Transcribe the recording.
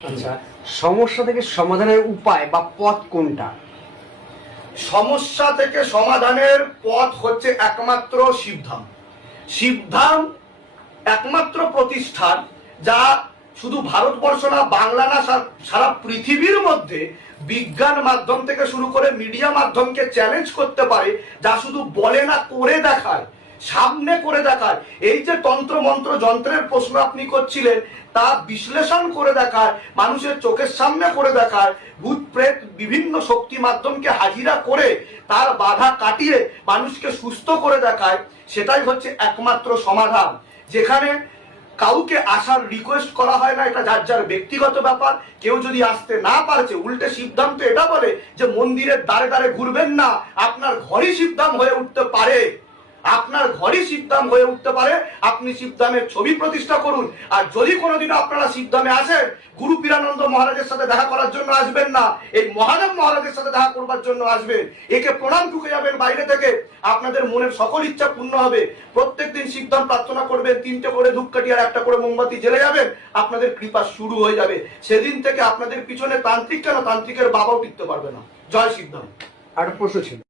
আচ্ছা, সমস্যা থেকে সমাধানের উপায় বা পথ কোনটা? সমস্যা থেকে সমাধানের পথ হচ্ছে একমাত্র শিবধাম। শিবধাম একমাত্র প্রতিষ্ঠান যা শুধু ভারতবর্ষ না, বাংলা না, সারা পৃথিবীর মধ্যে বিজ্ঞান মাধ্যম থেকে শুরু করে মিডিয়া মাধ্যমকে চ্যালেঞ্জ করতে পারে, যা শুধু বলে না, করে দেখায়, সামনে করে দেখায়। এই যে তন্ত্র মন্ত্র যন্ত্রের প্রশ্ন আপনি করছিলেন, তা বিশ্লেষণ করে দেখায়, মানুষের চোখের সামনে করে দেখায়, ভূত প্রেত বিভিন্ন শক্তি মাধ্যমকে হাজিরা করে তার বাধা কাটিয়ে মানুষকে সুস্থ করে দেখায়। সেটাই হচ্ছে একমাত্র সমাধান, যেখানে কাউকে আসার রিকোয়েস্ট করা হয় না। এটা যার যার ব্যক্তিগত ব্যাপার। কেউ যদি আসতে না পারছে, উল্টে শিবধাম তো এটা বলে যে মন্দিরের দ্বারে দ্বারে ঘুরবেন না, আপনার ঘরই শিবধাম হয়ে উঠতে পারে। আপনার ঘরই শিবধাম হয়ে উঠতে পারে। আপনি শিবধামের ছবি প্রতিষ্ঠা করুন। আর যদি কোনোদিনও আপনারা শিবধামে আসেন, গুরু পীরানন্দ মহারাজের সাথে দেখা করার জন্য আসবেন না, এই মহাদেব মহারাজের সাথে দেখা করবার জন্য আসবেন। একে প্রণাম ঢুকে যাবেন বাইরে থেকে, আপনাদের মনের সকল ইচ্ছা পূর্ণ হবে। প্রত্যেকদিন শিবধাম প্রার্থনা করবেন, 3টে করে ধূপকাঠি আর 1টা করে মোমবাতি জ্বেলে যাবেন, আপনাদের কৃপা শুরু হয়ে যাবে। সেদিন থেকে আপনাদের পিছনে তান্ত্রিক কেন, তান্ত্রিকের বাবাও টিকতে পারবে না। জয় শিবধাম। আর প্রশ্ন ছিল।